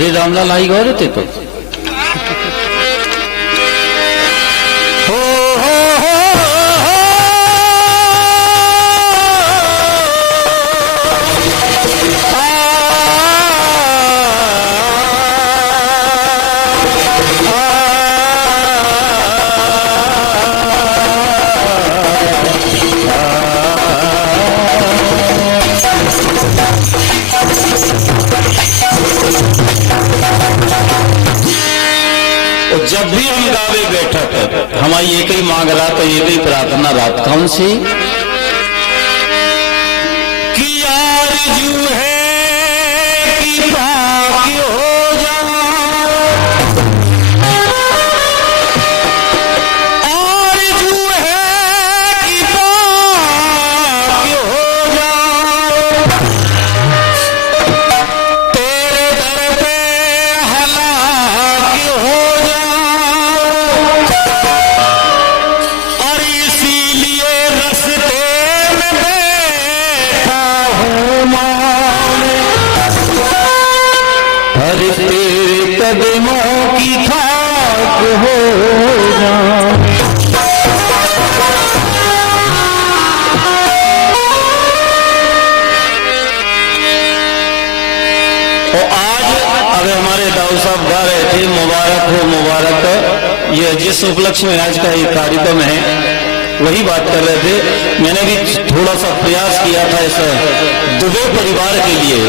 अरे रामलाल आई गौर थे तो जब भी हम गावे बैठक हमारी एक ही मांग रहा तो एक ही प्रार्थना रात कौन सी कि आरज़ू है कि बाकी हो जाए, आरज़ू है कि बाकी हो जाए, तेरे दर पे हलाकी हो कदमों की खाक हो जाऊं। और आज अगर हमारे दाऊ साहब गा रहे थे मुबारक हो मुबारक, ये जिस उपलक्ष्य में आज का ये कार्यक्रम है वही बात कर रहे थे। मैंने भी थोड़ा सा प्रयास किया था इस दुबे परिवार के लिए।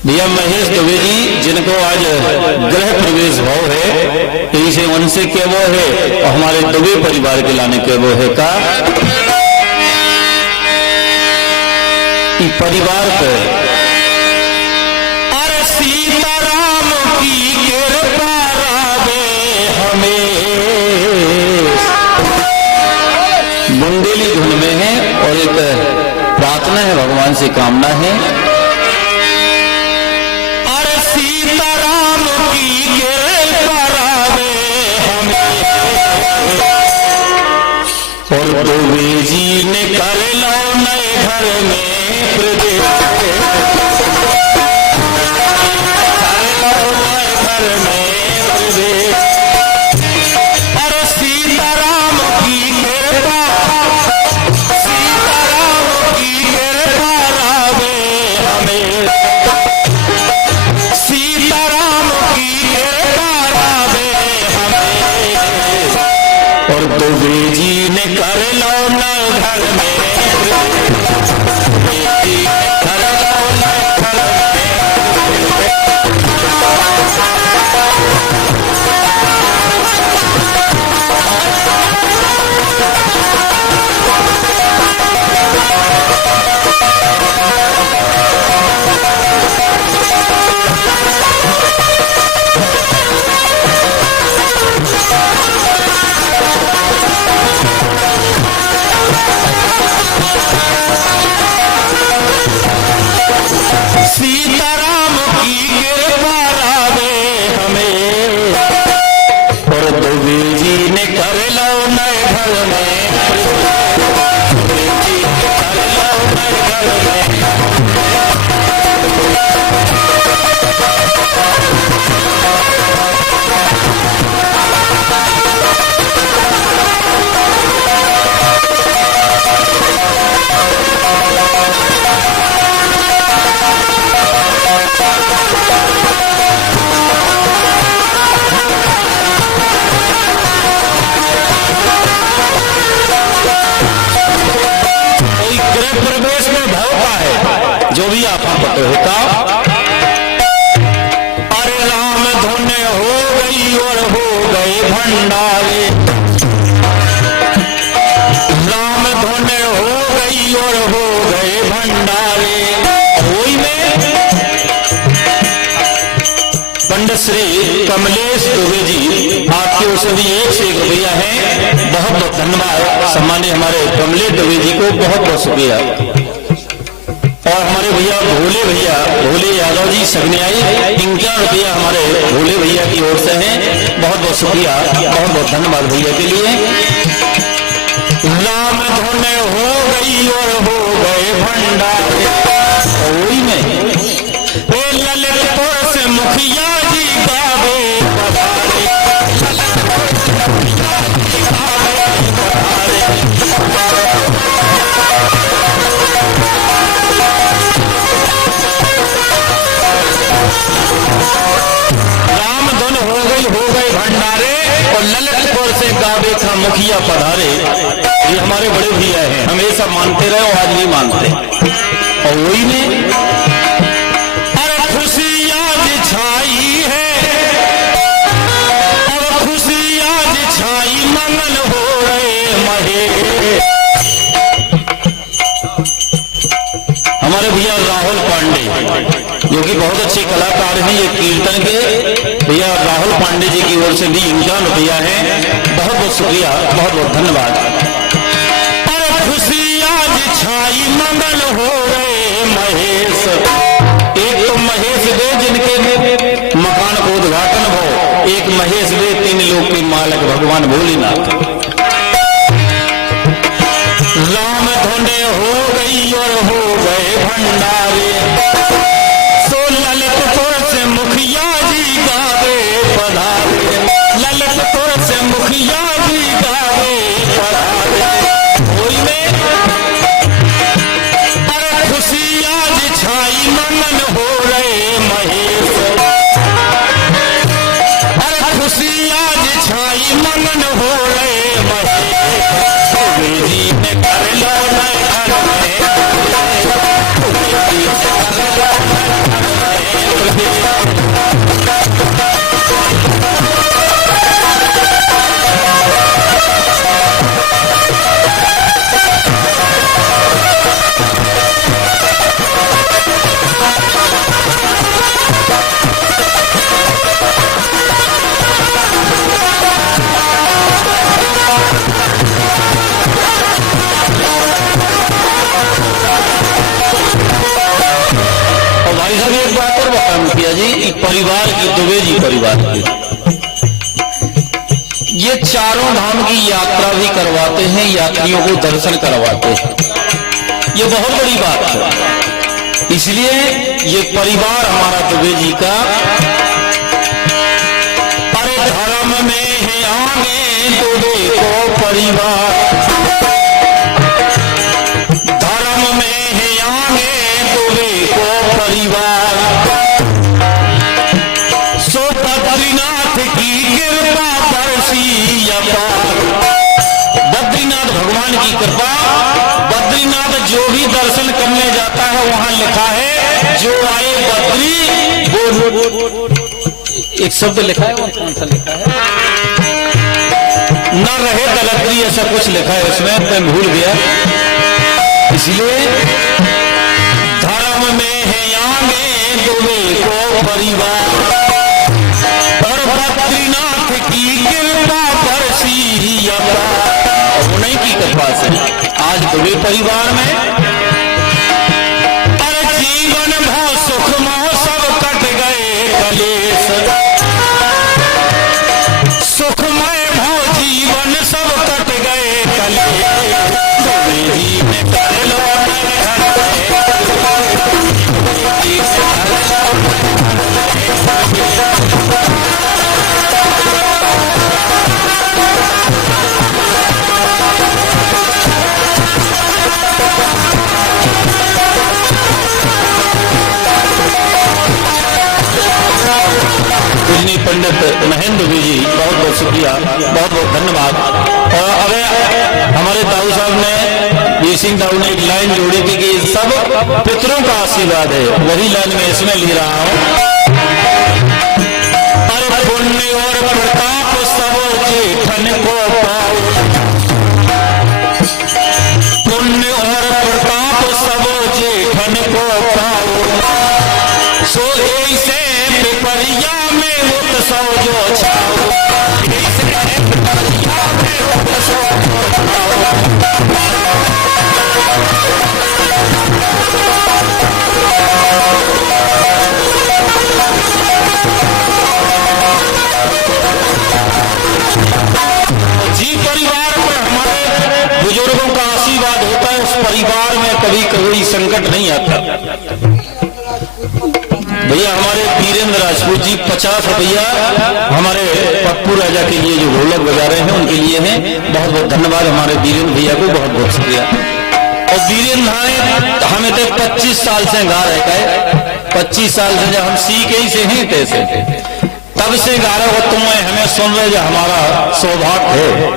भैया महेश दुबे जी जिनको आज गृह प्रवेश भाव है इसे उनसे क्या वो है और हमारे दुबे परिवार के लाने के वो है का परिवार को अरे सीताराम की कृपा रावे हमें बुंदेली धुन में है और एक प्रार्थना है भगवान से कामना है सीताराम की कृपा रावे हमें और दुबे जी ने कर लो नए घर में प्रवेश, कर लो नए घर में प्रवेश, और सीताराम की कृपा, सीताराम की कृपा रावे हमें, सीताराम की कृपा रावे हमें, और दुबे जी ने कर लो न घर में, कर लो न घर में, सीताराम की कृपा रावे हमें, और दुबे जी ने कर लो नए घर में, दुबे जी ने कर लो नए घर में, प्रवेश में भाव का है जो भी आप पते होता। अरे राम धुन हो गई और हो गए भंडारे, राम धुन हो गई और हो गए भंडारे, वही में पंडित श्री कमलेश दुबे जी आपके ओर से भी एक से एक रुपया है, बहुत बहुत धन्यवाद। सम्मानित हमारे कमलेश दुबे जी को बहुत बहुत शुक्रिया। और हमारे भैया भोले यादव जी सगनियाई 51 रुपया हमारे भोले भैया की ओर से हैं, बहुत बहुत शुक्रिया, बहुत बहुत धन्यवाद भैया के लिए। राम धुन हो गई और हो गए भंडारे, वही में ललितपुर भंडारे और ललितपुर से गावे का मुखिया पधारे। ये हमारे बड़े भैया हैं, हमेशा मानते रहे और आज भी मानते। और वही में अरे खुशी आज छाई है, अब खुशी आज छाई मंगल हो रहे महे। हमारे भैया राहुल पांडे जो कि बहुत अच्छे कलाकार हैं, ये कीर्तन के भैया राहुल पांडे जी की ओर से भी इनका रुपया है। बहुत बहुत शुक्रिया, बहुत बहुत धन्यवाद। अरे खुशी आज छाई मंगल हो रहे महेश। एक तो महेश वे जिनके मकान को उद्घाटन हो, एक महेश वे तीन लोग के मालक भगवान भोलेनाथ। राम धुने हो गई और हो गए भंडारे, सो ललितपुर से मुखिया जी गावे पधारे। ललितपुर से मुखिया जी गावे पधारे। होली में अरे खुशी आज छाई मंगल हो रहे महेश। अरे खुशी आज छाई मंगल हो रहे महेश। जी ने कर लो जी। परिवार की दुबे जी परिवार की ये चारों धाम की यात्रा भी करवाते हैं, यात्रियों को दर्शन करवाते हैं। ये बहुत बड़ी बात है, इसलिए ये परिवार हमारा दुबे जी का। अरे धर्म में है आगे दुबे को परिवार, धर्म में है आगे दुबे को परिवार। बद्रीनाथ की कृपा बरसी अपार। बद्रीनाथ भगवान की कृपा, बद्रीनाथ जो भी दर्शन करने जाता है वहां लिखा है जो आए बद्री वो एक शब्द लिखा है, वो कौन सा लिखा है, न रहे दलदरी, ऐसा कुछ लिखा है उसमें, मैं भूल गया। इसलिए धर्म में है आगे दुबे को परिवार, बद्रीनाथ की कृपा बरसी अपार। उन्हीं की कृपा से आज दुबे परिवार में अरे जीवन भो सुख मोह सब कट गए कलेश। सुखमय भो जीवन सब कट गए कलेश। दुबे जी में कर लो पंडित महेंद्र जी, बहुत बहुत शुक्रिया, बहुत बहुत धन्यवाद। और अबे हमारे दाऊ साहब ने, वीर सिंह दाऊ ने एक लाइन जोड़ी थी कि सब पितरों का आशीर्वाद है, वही लाइन में इसमें ले रहा हूं। अरे पुण्य और प्रताप सब जेठन को पाओ, पुण्य और प्रताप सब जेठन को पाओ। सो ऐसे पिपरिया में उत्सव जो छाओ, जी परिवार पर हमारे बुजुर्गों का आशीर्वाद होता है, उस परिवार में कभी कोई संकट नहीं आता। भैया हमारे वीरेंद्र राजपूत जी 50 रुपया हमारे पप्पू राजा के लिए जो ढोलक बजा रहे हैं उनके लिए हैं, बहुत बहुत धन्यवाद। हमारे वीरेंद्र भैया को बहुत बहुत शुक्रिया। और वीरेंद्र हमें तो 25 साल से गा रहे हैं, 25 साल से जब हम सीखे ही से हैं तैसे तब से गा रहे हो तुम हमें सुन रहे जो हमारा सौभाग्य है।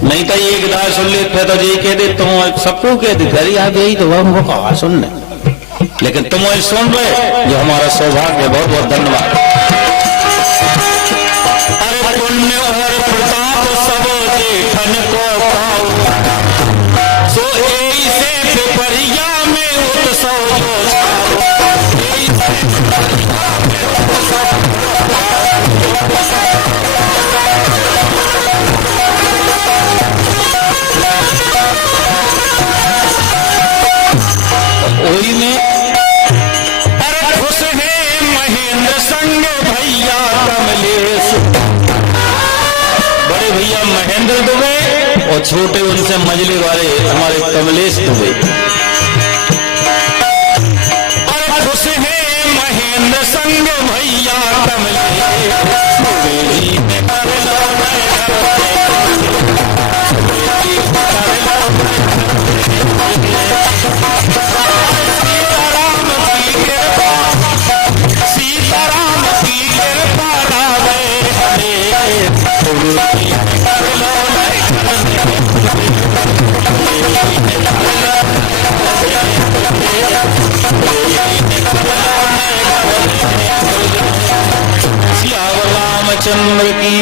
नहीं तो एक दार सुन ले थे तो जी कह दे तुम सबको कह दे घर याद यही तो हमको कहा सुनने, लेकिन तुम सुन रहे जो हमारा सौभाग्य है। बहुत बहुत धन्यवाद। अरे पुण्य और प्रताप सब जेठन को पाओ, सो ऐसे पिपरिया में उत्सव जो छाओ। ओही में अरे खुश है महेंद्र संग भैया कमलेश, बड़े भैया महेंद्र दुबे और छोटे उनसे मजले वाले हमारे कमलेश दुबे। अरे खुश है महेंद्र संग भैया कमलेश, श्याम रामचंद्र की